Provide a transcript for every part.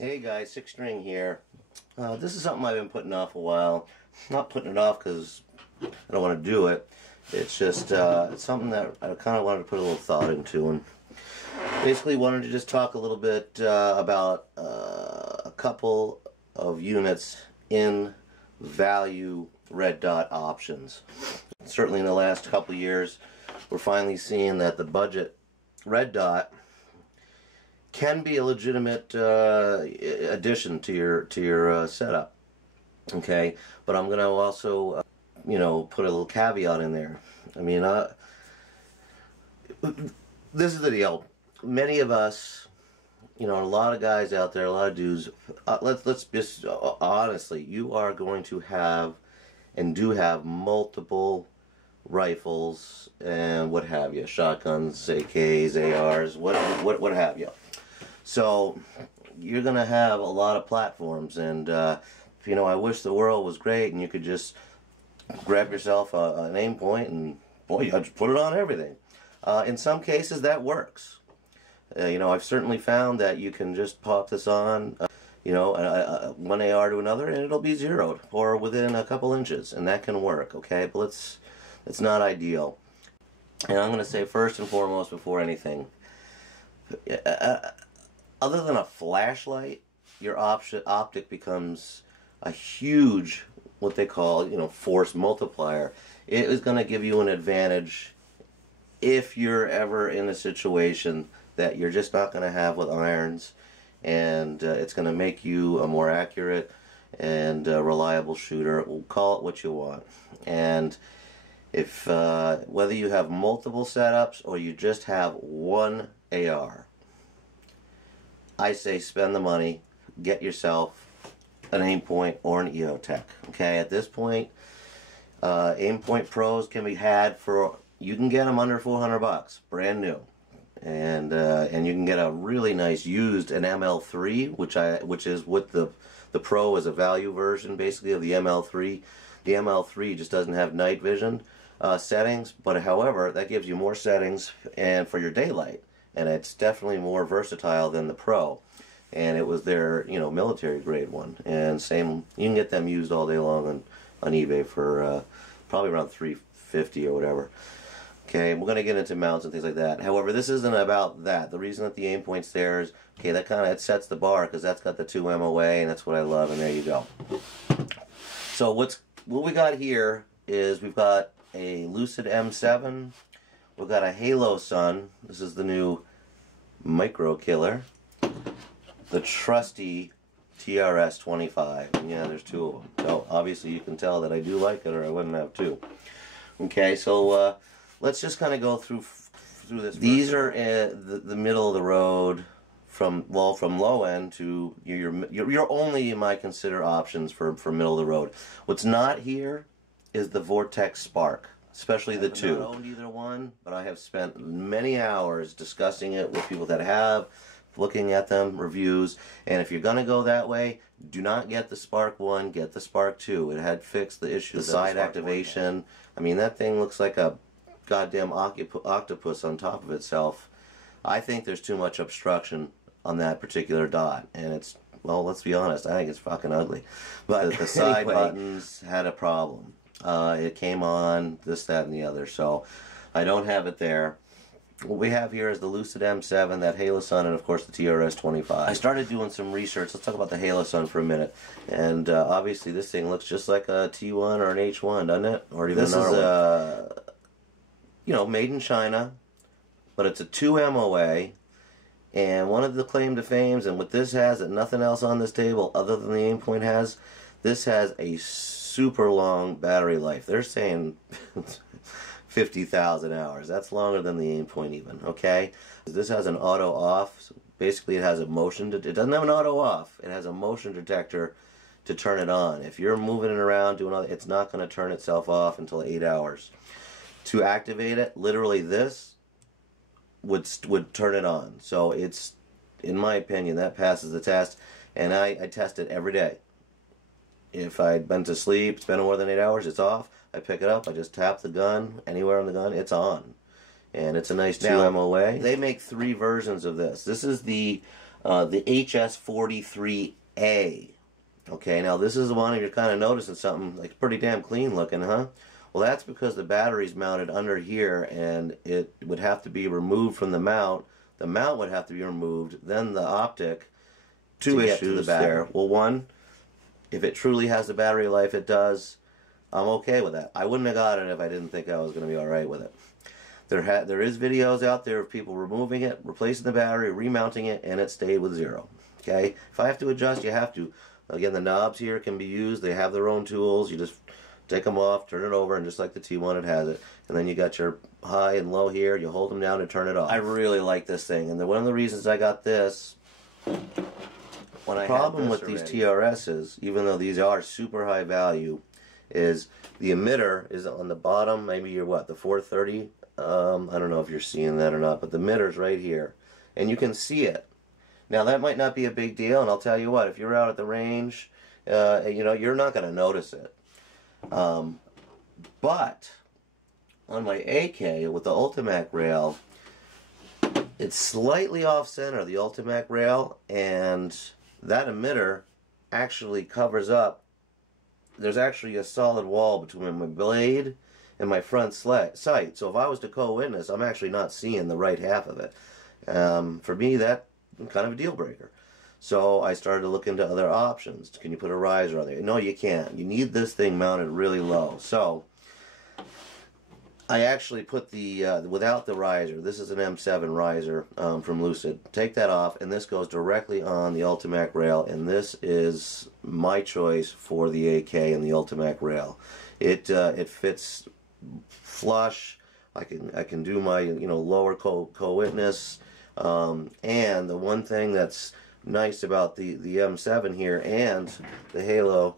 Hey guys, Six String here. This is something I've been putting off a while. Not putting it off because I don't want to do it. It's just it's something that I kind of wanted to put a little thought into, and basically wanted to just talk a little bit about a couple of units in value red dot options. Certainly in the last couple of years, we're finally seeing that the budget red dot can be a legitimate addition to your setup. Okay, but I'm going to also put a little caveat in there. I mean, this is the deal. Many of us, a lot of guys out there, a lot of dudes. Let's just honestly, you are going to have and do have multiple rifles and what have you, shotguns, AKs, ARs, what have you. So you're gonna have a lot of platforms, and I wish the world was great and you could just grab yourself an aim point and boy, you just put it on everything. In some cases that works. I've certainly found that you can just pop this on, one AR to another, and it'll be zeroed or within a couple inches, and that can work. Okay, but it's not ideal. And I'm going to say first and foremost, before anything, other than a flashlight, your optic becomes a huge, what they call, force multiplier. It is going to give you an advantage if you're ever in a situation that you're just not going to have with irons, and it's going to make you a more accurate and reliable shooter. We'll call it what you want. And if whether you have multiple setups or you just have one AR, I say spend the money, get yourself an aim point or an EOTech. Okay, at this point, aim point pros can be had for, you can get them under $400, brand new, and you can get a really nice used an ML3, which is what the Pro is, a value version basically of the ML3. The ML3 just doesn't have night vision settings, but however, that gives you more settings and for your daylight. And it's definitely more versatile than the Pro, and it was their military grade one. And same, you can get them used all day long on eBay for probably around $350 or whatever. Okay, we're going to get into mounts and things like that. However, this isn't about that. The reason that the aim point's there is, okay, that kind of, it sets the bar because that's got the 2 MOA, and that's what I love, and there you go. So what we got here is we've got a Lucid M7. We've got a Holosun. This is the new micro killer. The trusty TRS-25. And yeah, there's 2 of them. So obviously you can tell that I do like it, or I wouldn't have 2. Okay, so let's just kind of go through this. These are the middle of the road from low end to you're only, you might consider, options for middle of the road. What's not here is the Vortex Spark. Especially the 2. I have not owned either one, but I have spent many hours discussing it with people that have, looking at them, reviews, and if you're going to go that way, do not get the Spark 1, get the Spark 2. It had fixed the issue, the side activation. I mean, that thing looks like a goddamn octopus on top of itself. I think there's too much obstruction on that particular dot, and it's, well, let's be honest, I think it's fucking ugly. But the side buttons had a problem. It came on, this, that, and the other, so I don't have it there. What we have here is the Lucid M7, that Holosun, and of course the TRS-25. I started doing some research. Let's talk about the Holosun for a minute. And obviously this thing looks just like a T1 or an H1, doesn't it? Or even this is made in China, but it's a 2 MOA. And one of the claim to fames, and what this has that nothing else on this table other than the aim point has, this has a super long battery life. They're saying 50,000 hours. That's longer than the aim point even, okay? This has an auto off. So basically it has a motion, it doesn't have an auto off. It has a motion detector to turn it on. If you're moving it around, doing all, it's not going to turn itself off until 8 hours. To activate it, literally this would turn it on. So it's, in my opinion, that passes the test, and I test it every day. If I'd been to sleep, it's been more than 8 hours, it's off. I pick it up, I just tap the gun, anywhere on the gun, it's on. And it's a nice 2 MOA. They make 3 versions of this. This is the the HS43A. Okay, now this is the one you're kind of noticing something like pretty damn clean looking, huh? Well, that's because the battery's mounted under here, and it would have to be removed from the mount. The mount would have to be removed, then the optic to get to the battery. Well, one, if it truly has the battery life it does, I'm okay with that. I wouldn't have got it if I didn't think I was going to be alright with it. There is videos out there of people removing it, replacing the battery, remounting it, and it stayed with 0. Okay? If I have to adjust, you have to. Again, the knobs here can be used. They have their own tools. You just take them off, turn it over, and just like the T1, it has it. And then you got your high and low here. You hold them down and turn it off. I really like this thing. And one of the reasons I got this, the problem with these TRSs, even though these are super high value, is the emitter is on the bottom. Maybe you're what, the 430? I don't know if you're seeing that or not, but the emitter's right here. And you can see it. Now that might not be a big deal, and I'll tell you what, if you're out at the range, you know, you're not going to notice it. But on my AK with the Ultimac rail, it's slightly off center, the Ultimac rail, and that emitter actually covers up. There's actually a solid wall between my blade and my front sight. So if I was to co-witness, I'm actually not seeing the right half of it. For me, that kind of a deal breaker. So I started to look into other options. Can you put a riser on there? No, you can't. You need this thing mounted really low. So I actually put the without the riser. This is an M7 riser from Lucid. Take that off, and this goes directly on the Ultimac rail. And this is my choice for the AK and the Ultimac rail. It fits flush. I can do my lower co-witness. And the one thing that's nice about the M7 here and the Halo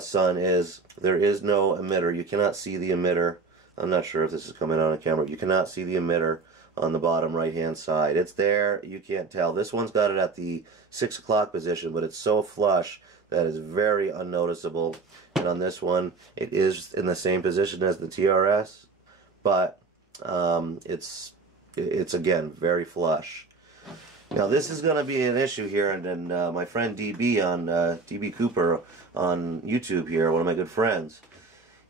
Sun is there is no emitter. You cannot see the emitter. I'm not sure if this is coming on camera. You cannot see the emitter on the bottom right hand side. It's there. You can't tell. This one's got it at the 6 o'clock position, but it's so flush that is very unnoticeable. And on this one, it is in the same position as the TRS, but it's again very flush. Now this is going to be an issue here, and my friend DB Cooper on YouTube here, one of my good friends,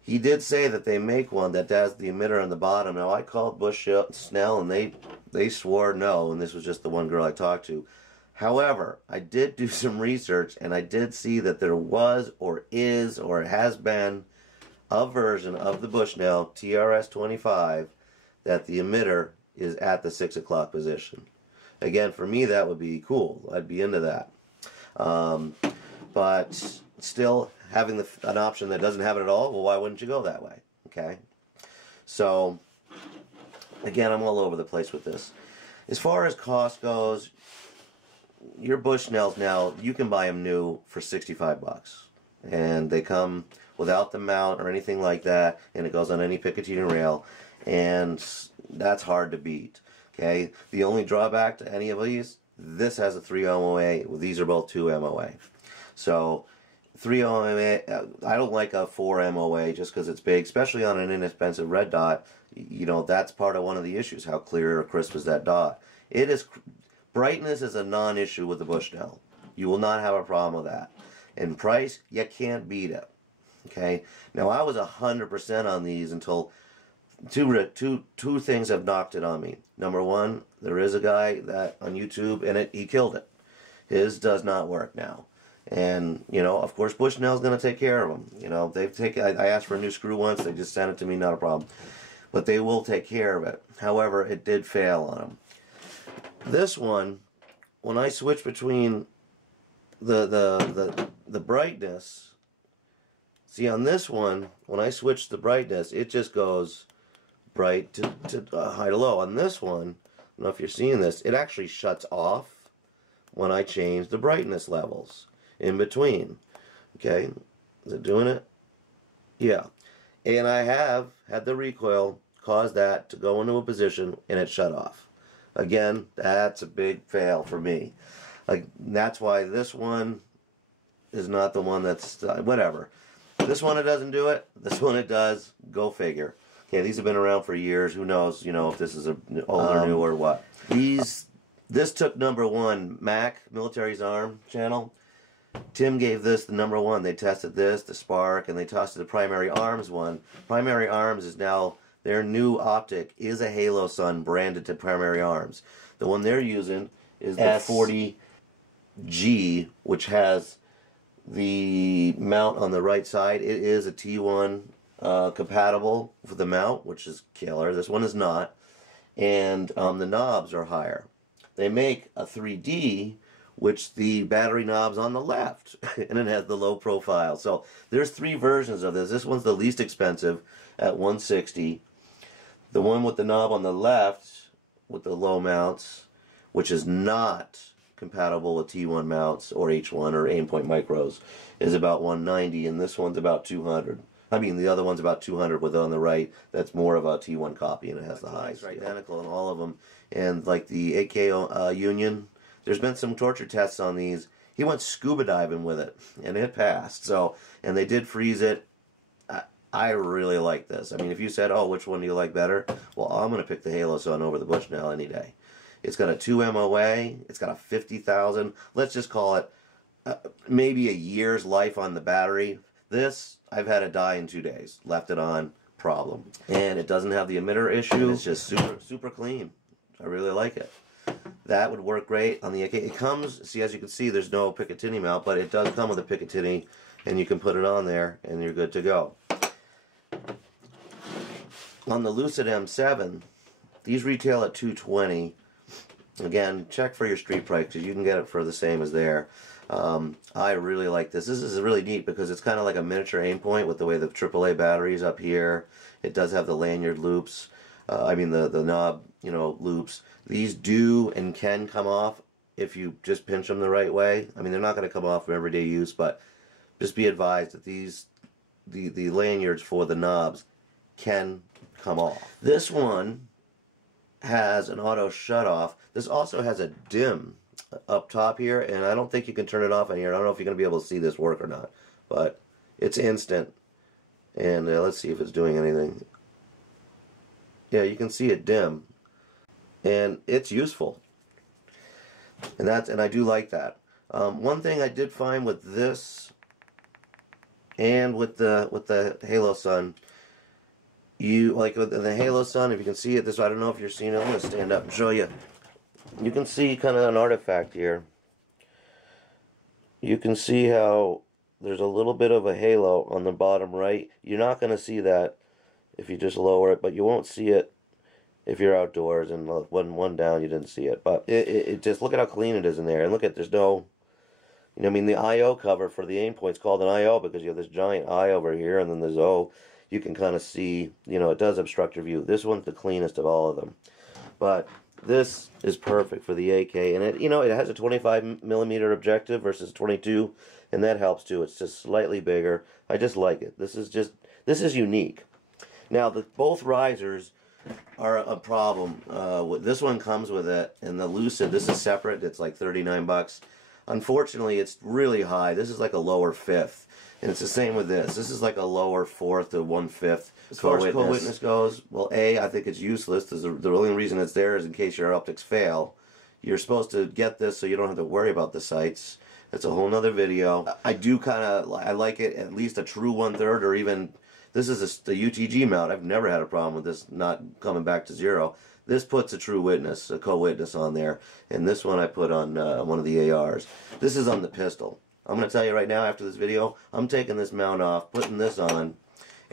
he did say that they make one that has the emitter on the bottom. Now I called Bushnell, and they swore no, and this was just the one girl I talked to. However, I did do some research, and I did see that there was, or is, or has been a version of the Bushnell TRS-25 that the emitter is at the 6 o'clock position. Again, for me, that would be cool. I'd be into that. But still, having an option that doesn't have it at all, well, why wouldn't you go that way? Okay? So, again, I'm all over the place with this. As far as cost goes, your Bushnells now, you can buy them new for 65 bucks. And they come without the mount or anything like that, and it goes on any Picatinny rail. And that's hard to beat. Okay, the only drawback to any of these, this has a 3 MOA. Well, these are both 2 MOA. So 3 MOA, I don't like a 4 MOA just because it's big, especially on an inexpensive red dot. You know, that's part of one of the issues. How clear or crisp is that dot? Brightness is a non-issue with the Bushnell. You will not have a problem with that. In price, you can't beat it. Okay, now I was 100% on these until two things have knocked it on me. Number one, there is a guy that on YouTube, and he killed it. His does not work now. And, you know, of course, Bushnell's going to take care of them. You know, I asked for a new screw once. They just sent it to me, not a problem. But they will take care of it. However, it did fail on them. This one, when I switch between the brightness, see on this one, when I switch the brightness, it just goes bright to high to low. On this one, I don't know if you're seeing this, it actually shuts off when I change the brightness levels in between. Okay, is it doing it? Yeah. And I have had the recoil cause that to go into a position and it shut off. Again, that's a big fail for me. Like, that's why this one is not the one that's whatever. This one it doesn't do it. This one it does. Go figure. Okay, these have been around for years. Who knows, you know, if this is old or new or what. These This took #1, Mac, Military's Arm channel. Tim gave this the #1. They tested this, the Spark, and they tested the Primary Arms one. Primary Arms is now, their new optic is a Holosun branded to Primary Arms. The one they're using is the 40G, which has the mount on the right side. It is a T1 compatible for the mount, which is killer. This one is not. And the knobs are higher. They make a 3D, which the battery knob's on the left, and it has the low profile. So there's 3 versions of this. This one's the least expensive at $160. The one with the knob on the left, with the low mounts, which is not compatible with T1 mounts or H1 or Aimpoint Micros, is about $190, and this one's about $200. I mean, the other one's about $200 with it on the right. That's more of a T1 copy, and it has the highs. Right, identical in all of them. And like the AK Union, there's been some torture tests on these. He went scuba diving with it, and it passed. So, and they did freeze it. I really like this. I mean, if you said, oh, which one do you like better? Well, I'm going to pick the Holosun over the Bushnell any day. It's got a 2 MOA. It's got a 50,000. Let's just call it maybe a year's life on the battery. This, I've had it die in 2 days. Left it on, problem. And it doesn't have the emitter issue. It's just super clean. I really like it. That would work great on the AK. It comes, see, as you can see, there's no Picatinny mount, but it does come with a Picatinny, and you can put it on there, and you're good to go. On the Lucid M7, these retail at $220. Again, check for your street price, because you can get it for the same as there. I really like this. This is really neat because it's kind of like a miniature Aimpoint with the way the AAA battery's up here. It does have the lanyard loops. I mean the knob, you know, loops. These do and can come off if you just pinch them the right way. I mean, they're not going to come off for everyday use, but just be advised that these the lanyards for the knobs can come off. This one has an auto shut off. This also has a dim up top here, and I don't think you can turn it off in here. I don't know if you're going to be able to see this work or not, but it's instant. And let's see if it's doing anything. Yeah, you can see it dim, and it's useful. And I do like that. One thing I did find with this and with the Holosun, you like with the Holosun, if you can see it, I don't know if you're seeing it. I'm going to stand up and show you. You can see kind of an artifact here. You can see how there's a little bit of a halo on the bottom right. You're not going to see that if you just lower it, but you won't see it if you're outdoors, and one down you didn't see it. But it just, look at how clean it is in there, and look at, there's no, you know, I mean, the IO cover for the Aimpoint's called an IO because you have this giant I over here, and then there's O. You can kind of see, you know, it does obstruct your view. This one's the cleanest of all of them. But this is perfect for the AK, and it, you know, it has a 25mm objective versus 22, and that helps too. It's just slightly bigger. I just like it. This is unique. Now, both risers are a problem. This one comes with it, and the Lucid, this is separate. It's like $39. Unfortunately, it's really high. This is like a lower fifth, and it's the same with this. This is like a lower fourth to 1/5. As far as co-witness goes, well, I think it's useless. The only reason it's there is in case your optics fail. You're supposed to get this so you don't have to worry about the sights. That's a whole nother video. I do kind of, I like it at least a true 1/3, or even, this is the UTG mount. I've never had a problem with this not coming back to 0. This puts a true witness, a co-witness on there, and this one I put on one of the ARs. This is on the pistol. I'm going to tell you right now, after this video, I'm taking this mount off, putting this on,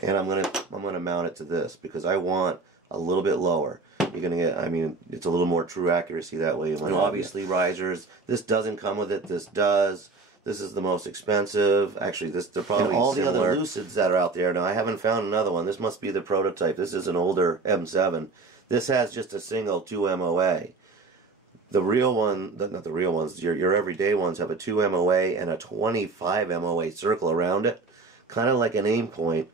and I'm gonna mount it to this because I want a little bit lower. You're gonna get, I mean, it's a little more true accuracy that way. And obviously risers. This doesn't come with it. This does. This is the most expensive. Actually, they're probably all similar. The other Lucids that are out there. Now, I haven't found another one. This must be the prototype. This is an older M7. This has just a single 2 MOA. The real one, not the real ones, your everyday ones have a 2 MOA and a 25 MOA circle around it, kind of like an Aimpoint.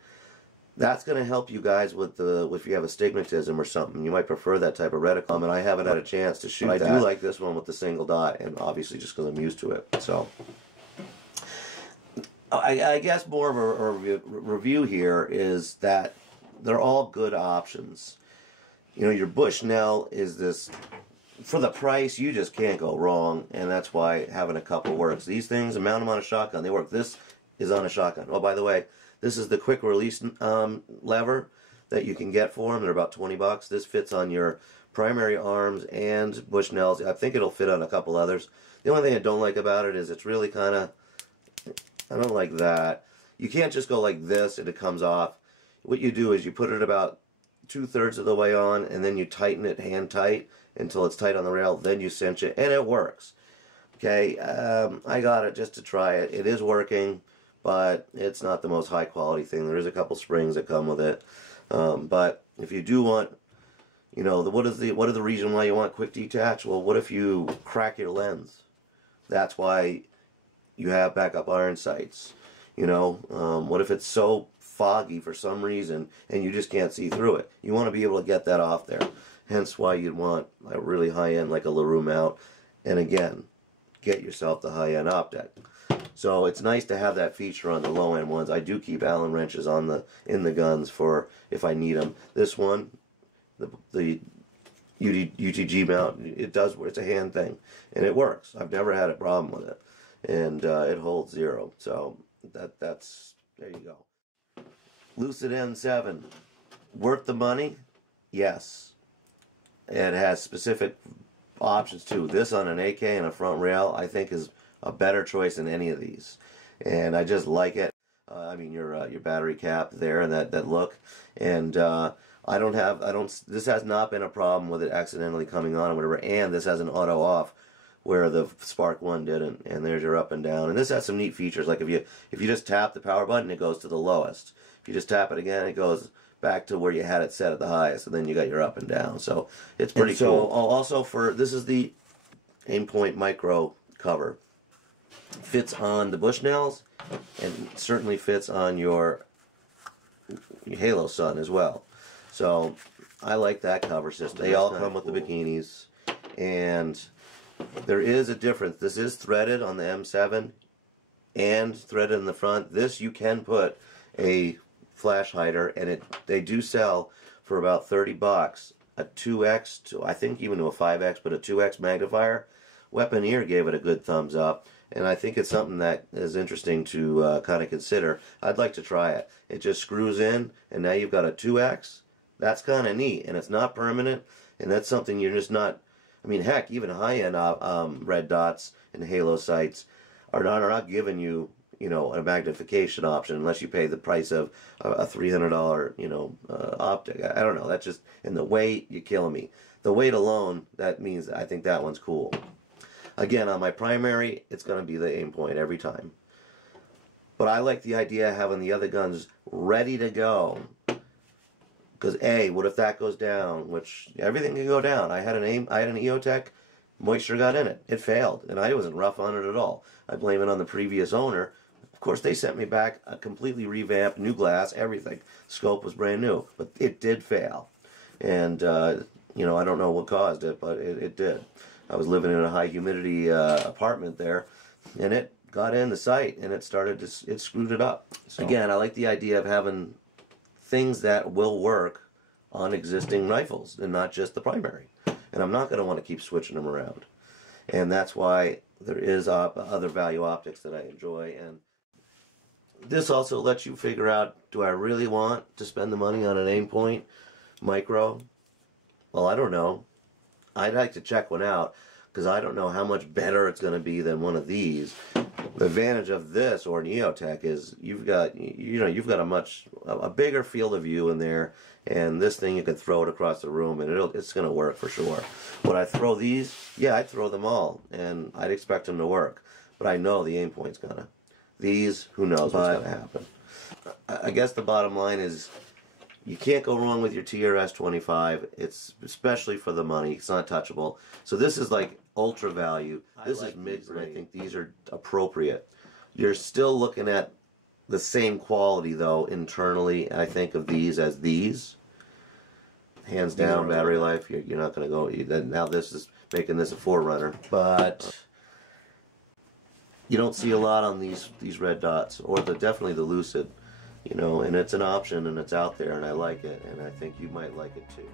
That's going to help you guys with if you have astigmatism or something. You might prefer that type of reticle, and I haven't had a chance to shoot that. I do like this one with the single dot, and obviously just because I'm used to it. So, I guess more of a review here is that they're all good options. You know, your Bushnell is this for the price, you just can't go wrong, and that's why having a couple works. These things, mount them on a shotgun, they work. This is on a shotgun. Oh, by the way, this is the quick release lever that you can get for them. They're about 20 bucks. This fits on your primary arms and Bushnell's. I think it'll fit on a couple others. The only thing I don't like about it is it's really kind of, I don't like that. You can't just go like this and it comes off. What you do is you put it about 2/3 of the way on, and then you tighten it hand tight until it's tight on the rail. Then you cinch it, and it works. Okay, I got it just to try it. It is working, but it's not the most high quality thing. There is a couple springs that come with it. But if you do want, you know, what is the reason why you want quick detach? Well, what if you crack your lens? That's why you have backup iron sights. You know, what if it's so foggy for some reason and you just can't see through it? You want to be able to get that off there. Hence why you'd want a really high-end like a LaRue mount. And again, get yourself the high-end optic. So it's nice to have that feature on the low-end ones. I do keep Allen wrenches on in the guns for if I need them. This one, the UTG mount, it's a hand thing, and it works. I've never had a problem with it, and it holds 0. So that's there you go. Lucid M7, worth the money? Yes. It has specific options too. This on an AK and a front rail, I think, is a better choice than any of these, and I just like it. I mean, your battery cap there and that look, and this has not been a problem with it accidentally coming on or whatever. And this has an auto off, where the Spark 1 didn't, and there's your up and down. And this has some neat features, like if you just tap the power button, it goes to the lowest. If you just tap it again, it goes back to where you had it set at the highest, and then you got your up and down. So it's pretty cool. Also, this is the Aimpoint Micro cover. Fits on the Bushnells, and certainly fits on your Holosun as well. So I like that cover system. They all come with the bikinis, and there is a difference. This is threaded on the M7 and threaded in the front. This you can put a flash hider, and they do sell for about 30 bucks a 2x to, I think, even to a 5x, but a 2x magnifier. Weaponeer gave it a good thumbs up, and I think it's something that is interesting to kind of consider. I'd like to try it. It just screws in, and now you've got a 2x. That's kind of neat, and it's not permanent, and that's something you're just not. I mean, heck, even high-end red dots and halo sights are not giving you, you know, a magnification option unless you pay the price of a $300, you know, optic. I don't know. That's just, and the weight, you're killing me. The weight alone, that means I think that one's cool. Again, on my primary, it's going to be the Aimpoint every time. But I like the idea of having the other guns ready to go. Because what if that goes down? Which everything can go down. I had an EOTech, moisture got in it. It failed, and I wasn't rough on it at all. I blame it on the previous owner. Of course, they sent me back a completely revamped, new glass, everything. Scope was brand new, but it did fail. And you know, I don't know what caused it, but it did. I was living in a high humidity apartment there, and it got in the sight, and it screwed it up. So again, I like the idea of having things that will work on existing rifles and not just the primary. And I'm not going to want to keep switching them around. And that's why there is other value optics that I enjoy. And this also lets you figure out, do I really want to spend the money on an Aimpoint Micro? Well, I don't know. I'd like to check one out, because I don't know how much better it's going to be than one of these. The advantage of this or an EOTech is you've got a bigger field of view in there, and this thing you can throw it across the room and it's going to work for sure. Would I throw these? Yeah, I'd throw them all, and I'd expect them to work. But I know the Aimpoint's gonna. These, who knows what's gonna happen. I guess the bottom line is, you can't go wrong with your TRS-25. It's especially for the money. It's not touchable. So this is like ultra value. This is mid, and I think these are appropriate. You're still looking at the same quality though internally. I think of these as these. Hands down, battery life. You're not going to go. Now this is making this a forerunner, but you don't see a lot on these red dots, or definitely the Lucid. You know, and it's an option, and it's out there, and I like it, and I think you might like it too.